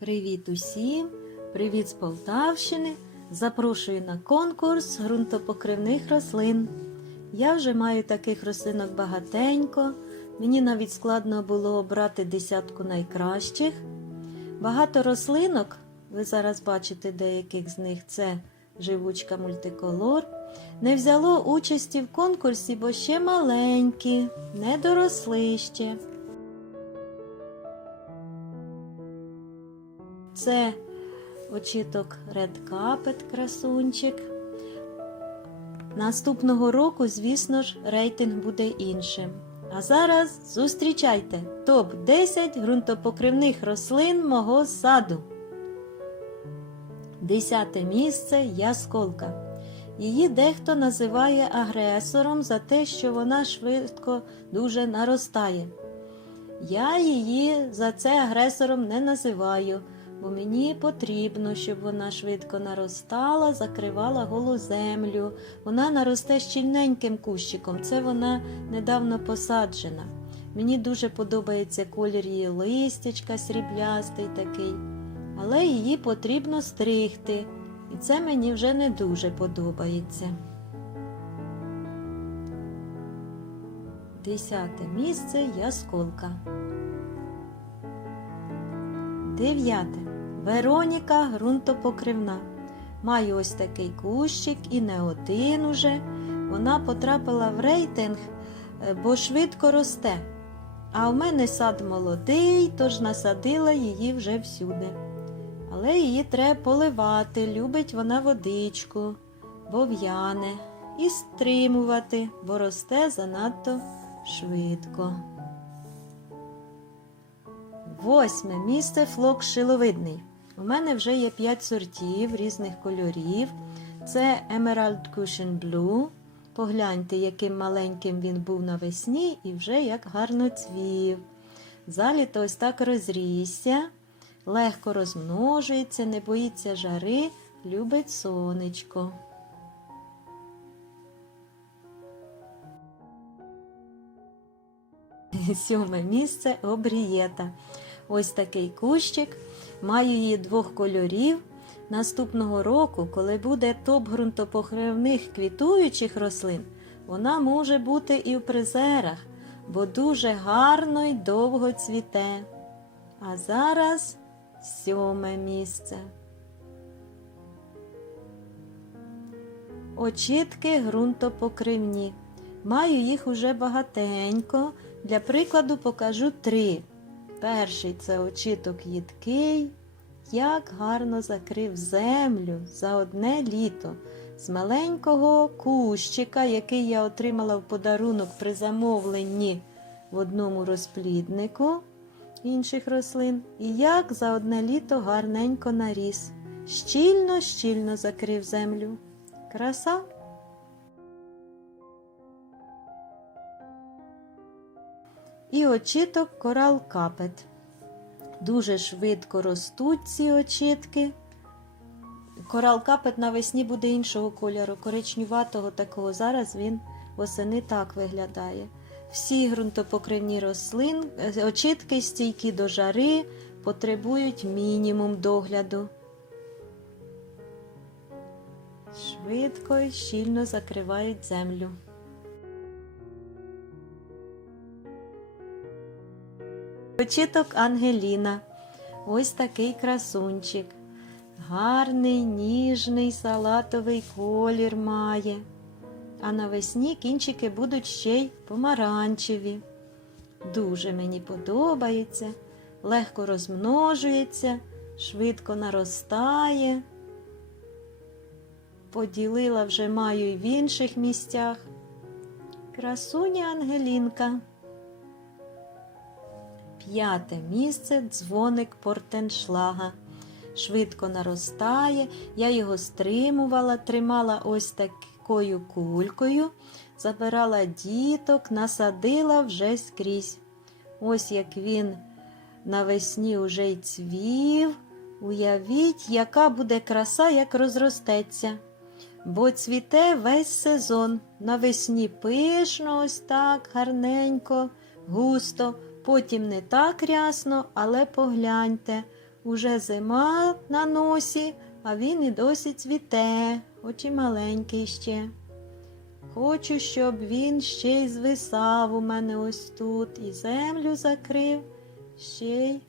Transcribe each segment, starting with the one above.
Привіт усім! Привіт з Полтавщини! Запрошую на конкурс ґрунтопокривних рослин. Я вже маю таких рослинок багатенько. Мені навіть складно було обрати десятку найкращих. Багато рослинок, ви зараз бачите деяких з них, це живучка мультиколор. Не взяло участі в конкурсі, бо ще маленькі, не доросли ще. Це очіток Red Carpet красунчик. Наступного року, звісно ж, рейтинг буде іншим. А зараз зустрічайте топ-10 ґрунтопокривних рослин мого саду. Десяте місце ясколка. Її дехто називає агресором за те, що вона швидко дуже наростає. Я її за це агресором не називаю, бо мені потрібно, щоб вона швидко наростала, закривала голу землю. Вона наросте щільненьким кущиком. Це вона недавно посаджена. Мені дуже подобається колір її листячка, сріблястий такий. Але її потрібно стригти, і це мені вже не дуже подобається. Десяте місце ясколка. Дев'яте. Вероніка ґрунтопокривна. Маю ось такий кущик і не один уже. Вона потрапила в рейтинг, е, бо швидко росте. А в мене сад молодий, тож насадила її вже всюди. Але її треба поливати, любить вона водичку, бо в'яне, і стримувати, бо росте занадто швидко. Восьме місце флок шиловидний. У мене вже є 5 сортів різних кольорів. Це Emerald Cushion Blue. Погляньте, яким маленьким він був навесні і вже як гарно цвів. Заліто ось так розрісся, легко розмножується, не боїться жари, любить сонечко. Сьоме місце обрієта. Ось такий кущик. Маю її двох кольорів. Наступного року, коли буде топ ґрунтопокривних квітуючих рослин, вона може бути і в призерах, бо дуже гарно й довго цвіте. А зараз сьоме місце. Очітки ґрунтопокривні. Маю їх уже багатенько. Для прикладу покажу три. Перший це очіток їдкий, як гарно закрив землю за одне літо з маленького кущика, який я отримала в подарунок при замовленні в одному розпліднику інших рослин. І як за одне літо гарненько наріс. Щільно, щільно закрив землю. Краса. І очіток корал капет. Дуже швидко ростуть ці очітки. Корал капет навесні буде іншого кольору, коричнюватого такого. Зараз він восени так виглядає. Всі ґрунтопокривні рослин, очітки стійкі до жари, потребують мінімум догляду. Швидко і щільно закривають землю. Очіток Ангеліна. Ось такий красунчик. Гарний, ніжний салатовий колір має. А навесні кінчики будуть ще й помаранчеві. Дуже мені подобається, легко розмножується, швидко наростає. Поділила вже маю і в інших місцях. Красуня Ангелінка. П'яте місце дзвоник портеншлага. Швидко наростає. Я його стримувала, тримала ось такою кулькою, забирала діток, насадила вже скрізь. Ось як він навесні уже й цвів. Уявіть, яка буде краса, як розростеться. Бо цвіте весь сезон. Навесні пишно, ось так, гарненько, густо. Потім не так рясно, але погляньте, Уже зима на носі, а він і досі цвіте, хоч і маленький ще. Хочу, щоб він ще й звисав у мене ось тут, і землю закрив, ще й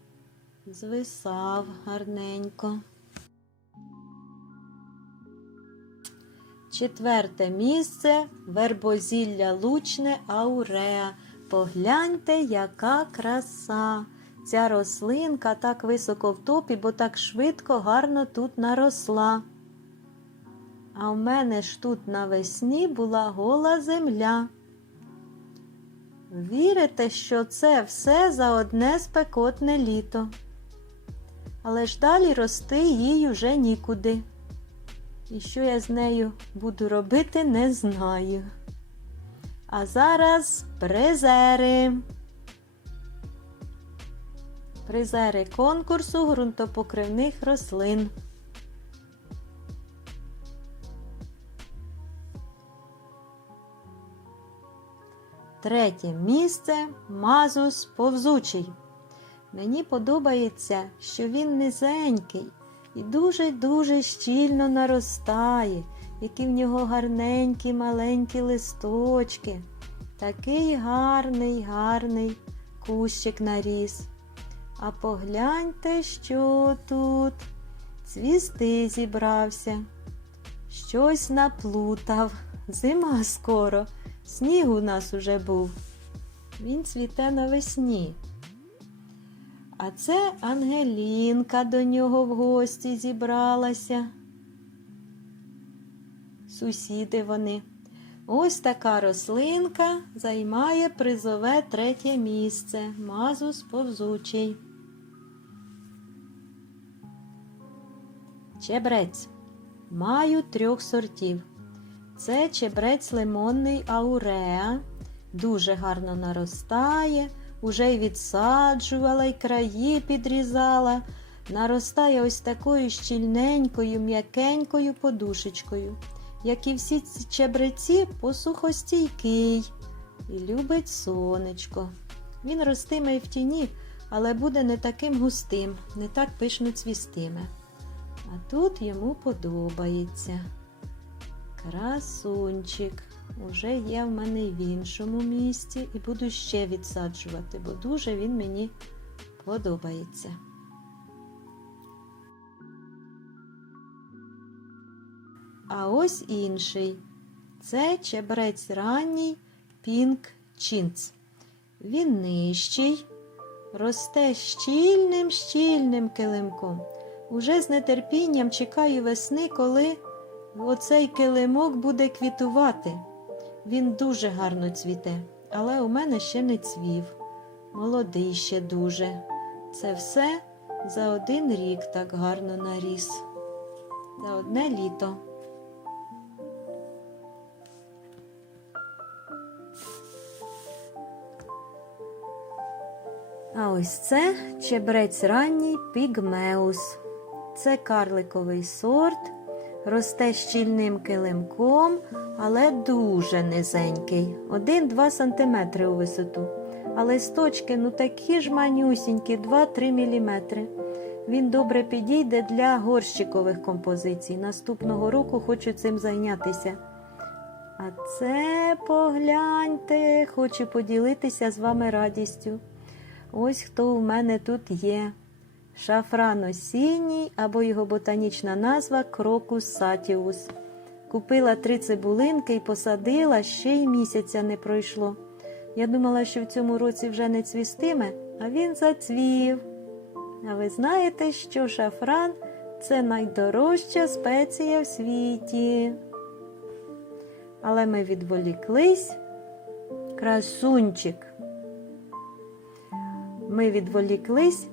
звисав гарненько. Четверте місце вербозілля лучне ауреа. Погляньте, яка краса. Ця рослинка так високо в топі, бо так швидко, гарно тут наросла. А в мене ж тут навесні була гола земля. Вірите, що це все за одне спекотне літо. Але ж далі рости їй уже нікуди. І що я з нею буду робити, не знаю. А зараз призери. Призери конкурсу ґрунтопокривних рослин. Третє місце мазус повзучий. Мені подобається, що він низенький і дуже-дуже щільно наростає, які в нього гарненькі маленькі листочки. Такий гарний, гарний кущик наріс. А погляньте, що тут. Цвісти зібрався, щось наплутав. Зима скоро, сніг у нас уже був. Він цвіте навесні. А це Ангелінка до нього в гості зібралася. Сусіди вони. Ось така рослинка займає призове третє місце. Мазус повзучий. Чебрець. Маю трьох сортів. Це чебрець лимонний ауреа. Дуже гарно наростає. Уже й відсаджувала, й краї підрізала. Наростає ось такою щільненькою, м'якенькою подушечкою. Як і всі ці чебреці, посухостійкий і любить сонечко. Він ростиме в тіні, але буде не таким густим, не так пишно цвістиме. А тут йому подобається. Красунчик. Уже є в мене в іншому місці і буду ще відсаджувати, бо дуже він мені подобається. А ось інший. Це чебрець ранній Пінк Чінц. Він нижчий, росте щільним щільним килимком. Уже з нетерпінням чекаю весни, коли оцей килимок буде квітувати. Він дуже гарно цвіте, але у мене ще не цвів. Молодий ще дуже. Це все за один рік так гарно наріс. За одне літо. А ось це чебрець ранній пігмеус. Це карликовий сорт, росте щільним килимком, але дуже низенький. 1-2 см у висоту. А листочки ну такі ж манюсінькі, 2-3 мм. Він добре підійде для горщикових композицій. Наступного року хочу цим зайнятися. А це погляньте, хочу поділитися з вами радістю. Ось хто у мене тут є. Шафран осінній або його ботанічна назва крокус сатіус. Купила три цибулинки і посадила, ще й місяця не пройшло. Я думала, що в цьому році вже не цвістиме, а він зацвів. А ви знаєте, що шафран це найдорожча спеція в світі. Але ми відволіклись. Красунчик. Ми відволіклись,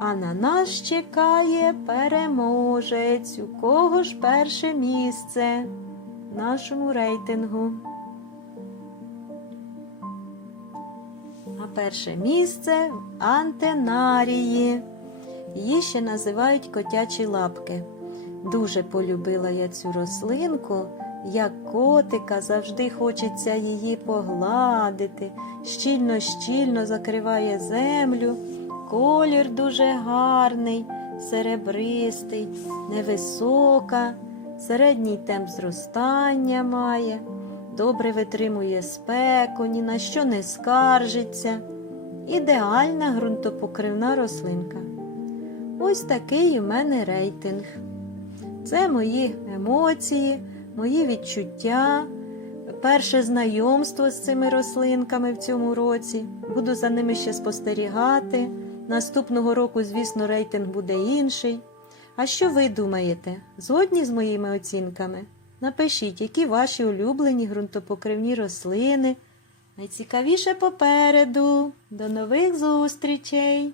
а на нас чекає переможець. У кого ж перше місце в нашому рейтингу. А перше місце в антенарії. Її ще називають котячі лапки. Дуже полюбила я цю рослинку, як котика завжди хочеться її погладити, щільно-щільно закриває землю, колір дуже гарний, серебристий, невисока, середній темп зростання має, добре витримує спеку, ні на що не скаржиться. Ідеальна ґрунтопокривна рослинка. Ось такий у мене рейтинг. Це мої емоції, мої відчуття, перше знайомство з цими рослинками в цьому році. Буду за ними ще спостерігати. Наступного року, звісно, рейтинг буде інший. А що ви думаєте? Згодні з моїми оцінками? Напишіть, які ваші улюблені ґрунтопокривні рослини. Найцікавіше попереду. До нових зустрічей!